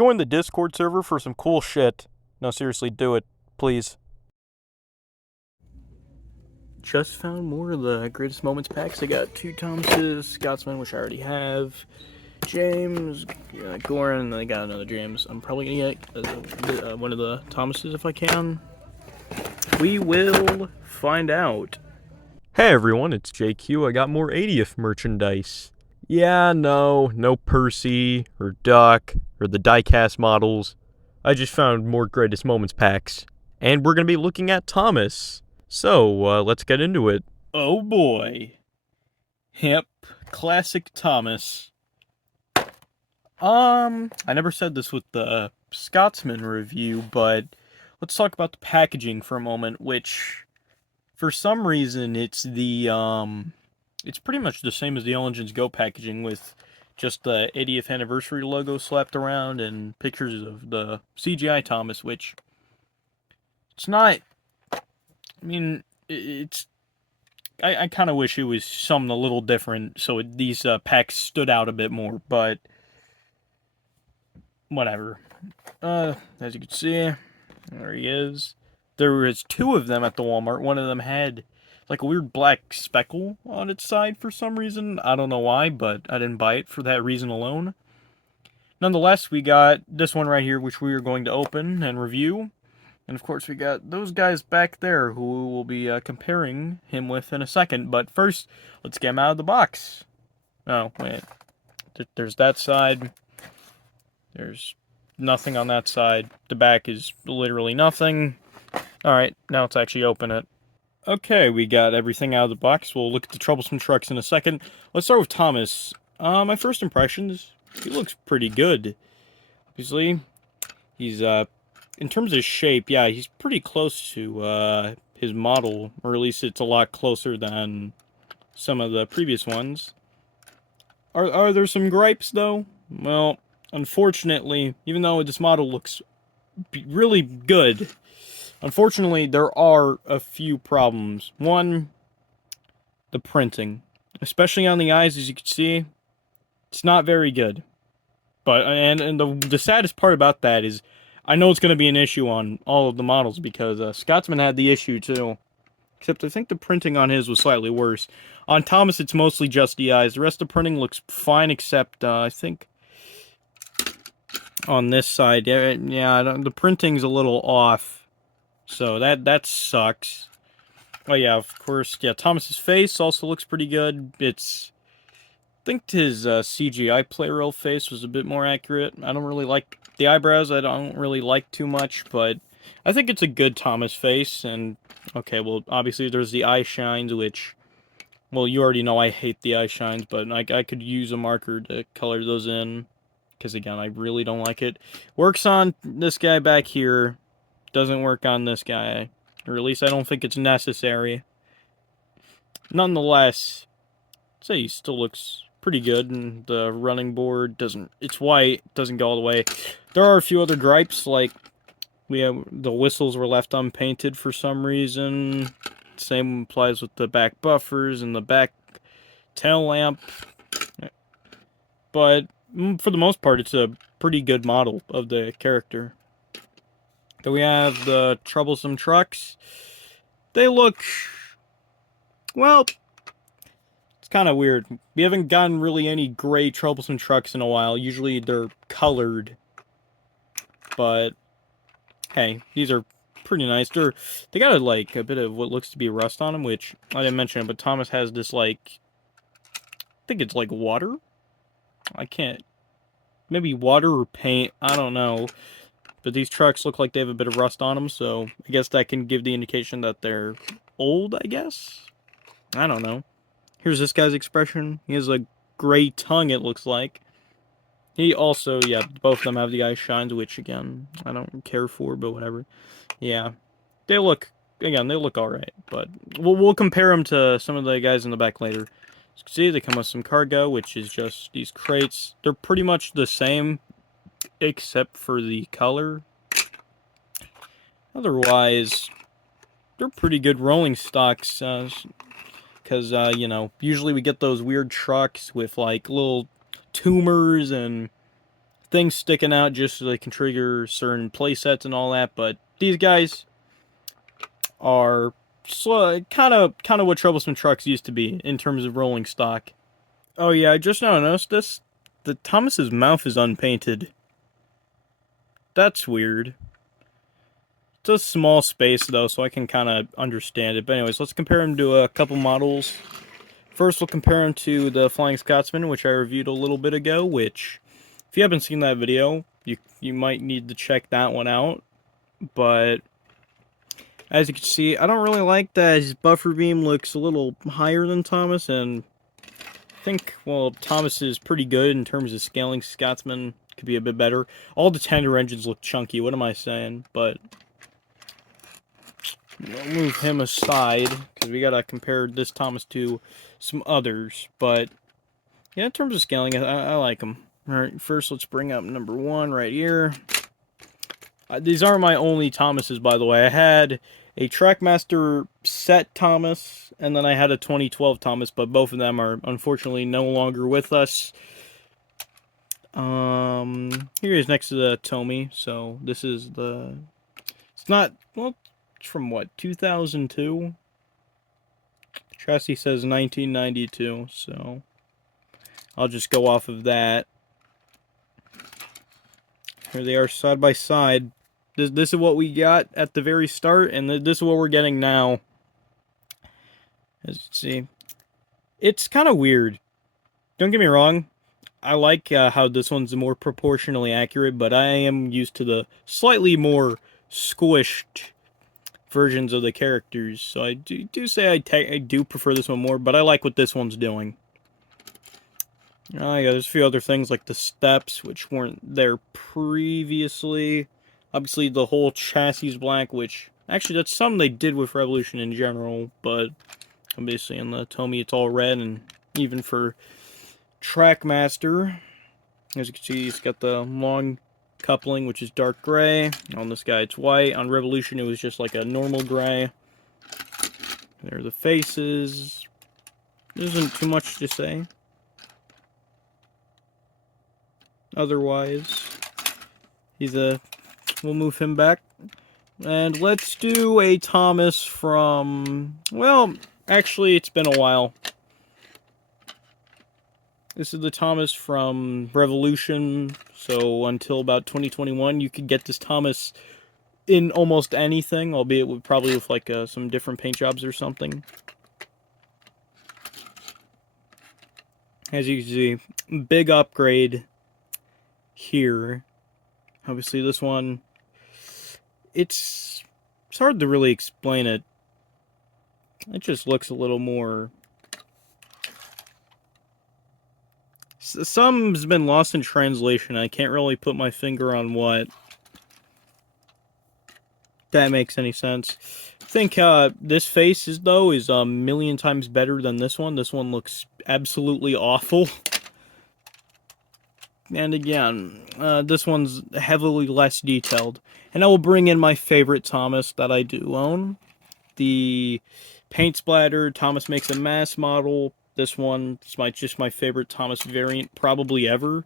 Join the Discord server for some cool shit. No, seriously, do it, please. Just found more of the Greatest Moments packs. I got 2 Thomases, Scotsman, which I already have, James, Goran, and I got another James. I'm probably gonna get one of the Thomases if I can. We will find out. Hey everyone, it's JQ. I got more 80th merchandise. Yeah, no Percy, or Duck, or the diecast models. I just found more Greatest Moments packs. And we're gonna be looking at Thomas. So, let's get into it. Oh boy. Yep, classic Thomas. I never said this with the Scotsman review, but let's talk about the packaging for a moment, which, for some reason, it's pretty much the same as the All Engines Go packaging, with just the 80th anniversary logo slapped around and pictures of the CGI Thomas, which, it's not, I mean, it's, I kind of wish it was something a little different, so these packs stood out a bit more, but whatever. As you can see, there he is. There was 2 of them at the Walmart. One of them had like a weird black speckle on its side for some reason. I don't know why, but I didn't buy it for that reason alone. Nonetheless, we got this one right here, which we are going to open and review. And of course, we got those guys back there who we'll be comparing him with in a second. But first, let's get him out of the box. Oh, wait. There's that side. There's nothing on that side. The back is literally nothing. Alright, now let's actually open it. Okay, we got everything out of the box. We'll look at the troublesome trucks in a second. Let's start with Thomas. My first impressions, he looks pretty good. Obviously, he's, in terms of shape, yeah, he's pretty close to, his model, or at least it's a lot closer than some of the previous ones. Are there some gripes, though? Well, unfortunately, even though this model looks really good, unfortunately, there are a few problems. One, the printing. Especially on the eyes, as you can see, it's not very good. But, and the saddest part about that is, I know it's going to be an issue on all of the models, because Scotsman had the issue too. Except I think the printing on his was slightly worse. On Thomas, it's mostly just the eyes. The rest of the printing looks fine, except, I think, on this side, yeah, the printing's a little off. So that sucks. Oh yeah, of course, yeah, Thomas's face also looks pretty good. I think his CGI Playreal face was a bit more accurate. I don't really like the eyebrows. I don't really like too much, but I think it's a good Thomas face. And okay, well, obviously there's the eye shines, which, well, you already know I hate the eye shines, but I could use a marker to color those in, because again, I really don't like it. Works on this guy back here, doesn't work on this guy, or at least I don't think it's necessary. Nonetheless, I'd say he still looks pretty good, and the running board it's white, doesn't go all the way. There are a few other gripes, like the whistles were left unpainted for some reason. Same applies with the back buffers and the back tail lamp. But for the most part, it's a pretty good model of the character. Then we have the troublesome trucks. They look, well, it's kind of weird. We haven't gotten really any gray troublesome trucks in a while. Usually they're colored. But, hey, these are pretty nice. They got like a bit of what looks to be rust on them, which I didn't mention, but Thomas has this, like, I think it's like water? I can't, maybe water or paint, I don't know. But these trucks look like they have a bit of rust on them, so I guess that can give the indication that they're old, I guess? I don't know. Here's this guy's expression. He has a gray tongue, it looks like. He also, yeah, both of them have the eye shines, which, again, I don't care for, but whatever. Yeah. They look alright, but we'll compare them to some of the guys in the back later. As you can see, they come with some cargo, which is just these crates. They're pretty much the same, except for the color. Otherwise, they're pretty good rolling stocks, because, you know, usually we get those weird trucks with, like, little tumors and things sticking out just so they can trigger certain playsets and all that. But these guys are kind of what Troublesome Trucks used to be in terms of rolling stock. Oh yeah, I just now noticed this. The Thomas's mouth is unpainted. That's weird. It's a small space though, so I can kind of understand it. But anyways, let's compare him to a couple models. First, we'll compare him to the Flying Scotsman, which I reviewed a little bit ago, which, if you haven't seen that video, you might need to check that one out. But, as you can see, I don't really like that his buffer beam looks a little higher than Thomas, and I think, well, Thomas is pretty good in terms of scaling. Scotsman could be a bit better. All the tender engines look chunky, what am I saying? But we'll move him aside, because we gotta compare this Thomas to some others. But, yeah, in terms of scaling, I like him. Alright, first let's bring up number 1 right here. These aren't my only Thomases, by the way. I had a Trackmaster set Thomas, and then I had a 2012 Thomas, but both of them are unfortunately no longer with us. Here is next to the Tomy, so this is the... It's not... Well, it's from what, 2002? Chassis says 1992, so... I'll just go off of that. Here they are side by side. This is what we got at the very start, and this is what we're getting now. As you see, it's kind of weird. Don't get me wrong. I like how this one's more proportionally accurate, but I am used to the slightly more squished versions of the characters. So I do say I do prefer this one more, but I like what this one's doing. Oh yeah, there's a few other things like the steps, which weren't there previously. Obviously, the whole chassis is black, which... Actually, that's something they did with Revolution in general, but... Obviously, in the Tomy, it's all red, and even for Trackmaster, as you can see, it's got the long coupling, which is dark gray. On this guy, it's white. On Revolution, it was just like a normal gray. There are the faces. There isn't too much to say. Otherwise, we'll move him back. And let's do a Thomas from... Well, actually, it's been a while. This is the Thomas from Revolution. So until about 2021, you could get this Thomas in almost anything, albeit probably with like some different paint jobs or something. As you can see, big upgrade here. Obviously, this one, it's hard to really explain it. It just looks a little more... Some's been lost in translation. I can't really put my finger on what. That makes any sense. I think this face is a million times better than this one. This one looks absolutely awful. And again, this one's heavily less detailed. And I will bring in my favorite Thomas that I do own. The paint splatter Thomas Makes a Mess model. This one is just my favorite Thomas variant probably ever.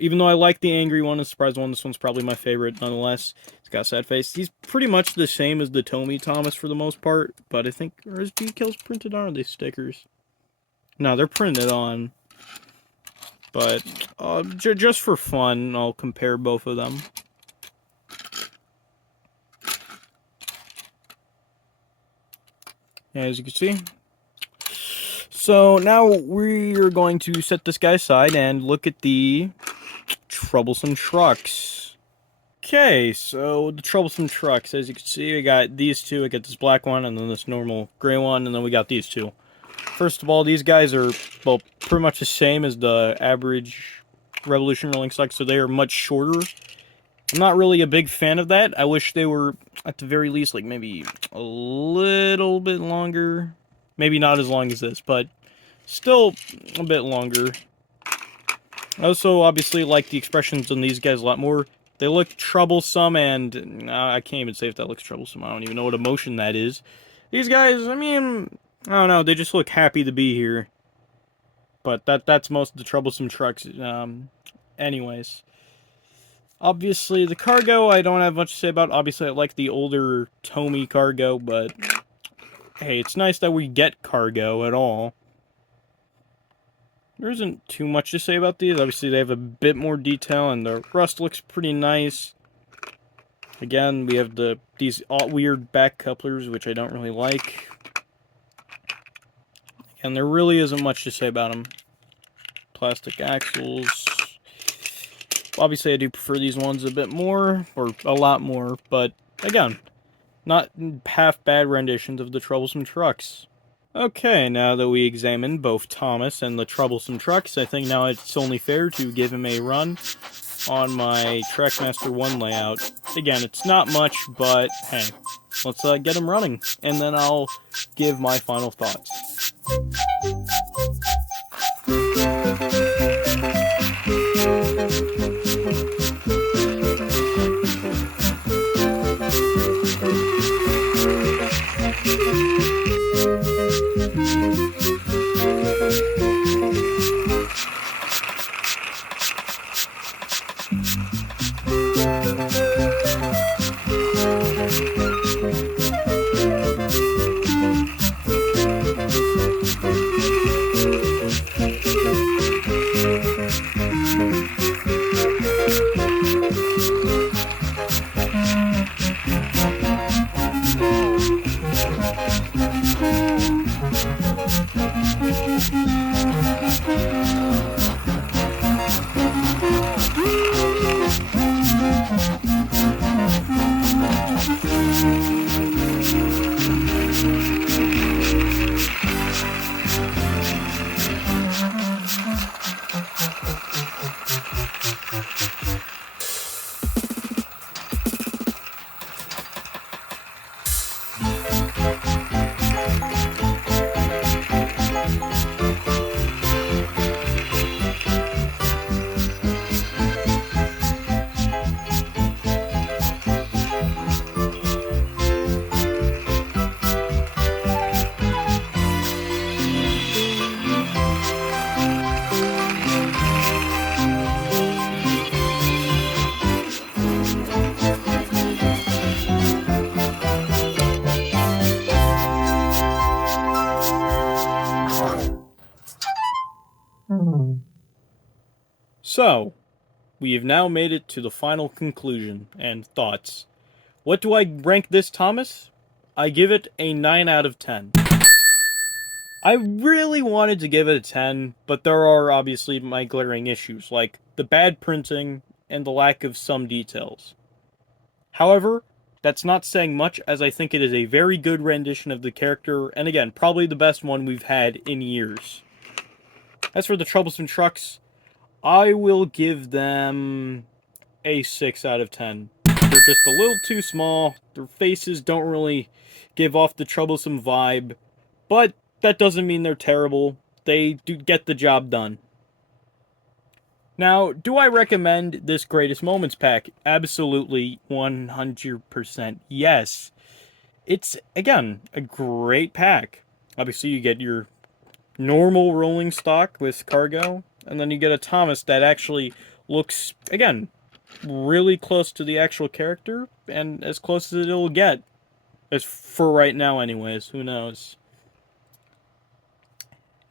Even though I like the angry one, the surprise one, this one's probably my favorite nonetheless. It's got a sad face. He's pretty much the same as the Tomy Thomas for the most part. But I think, are his decals printed on, or are they stickers? No, they're printed on. But just for fun, I'll compare both of them. As you can see. So now we're going to set this guy aside and look at the Troublesome Trucks. Okay, so the Troublesome Trucks, as you can see, we got these two. I got this black one and then this normal gray one, and then we got these two. First of all, these guys are, well, pretty much the same as the average Revolution rolling stock, so they are much shorter. I'm not really a big fan of that. I wish they were, at the very least, like maybe a little bit longer. Maybe not as long as this, but still a bit longer. I also obviously like the expressions on these guys a lot more. They look troublesome, and I can't even say if that looks troublesome. I don't even know what emotion that is. These guys, I mean, I don't know, they just look happy to be here. But that's most of the Troublesome Trucks. Anyways. Obviously, the cargo I don't have much to say about. Obviously, I like the older Tomy cargo, but hey, it's nice that we get cargo at all. There isn't too much to say about these. Obviously, they have a bit more detail, and the rust looks pretty nice. Again, we have these weird back couplers, which I don't really like. And there really isn't much to say about them. Plastic axles. Obviously, I do prefer these ones a bit more, or a lot more, but again, not half bad renditions of the Troublesome Trucks. Okay, now that we examined both Thomas and the Troublesome Trucks, I think now it's only fair to give him a run on my Trackmaster 1 layout. Again, it's not much, but hey, let's get him running, and then I'll give my final thoughts. So, we have now made it to the final conclusion and thoughts. What do I rank this Thomas? I give it a 9 out of 10. I really wanted to give it a 10, but there are obviously my glaring issues, like the bad printing and the lack of some details. However, that's not saying much, as I think it is a very good rendition of the character, and again, probably the best one we've had in years. As for the Troublesome Trucks, I will give them a 6 out of 10. They're just a little too small, their faces don't really give off the troublesome vibe, but that doesn't mean they're terrible. They do get the job done. Now, do I recommend this Greatest Moments pack? Absolutely, 100% yes. It's, again, a great pack. Obviously, you get your normal rolling stock with cargo, and then you get a Thomas that actually looks, again, really close to the actual character, and as close as it'll get. As for right now, anyways. Who knows?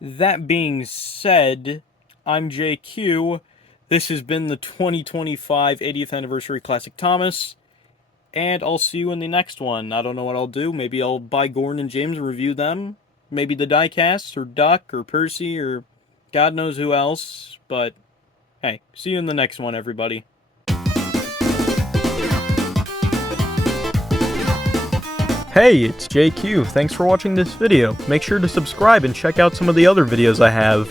That being said, I'm JQ. This has been the 2025 80th Anniversary Classic Thomas, and I'll see you in the next one. I don't know what I'll do. Maybe I'll buy Gordon and James and review them. Maybe the diecast, or Duck, or Percy, or God knows who else. But, hey, see you in the next one, everybody. Hey, it's JQ. Thanks for watching this video. Make sure to subscribe and check out some of the other videos I have.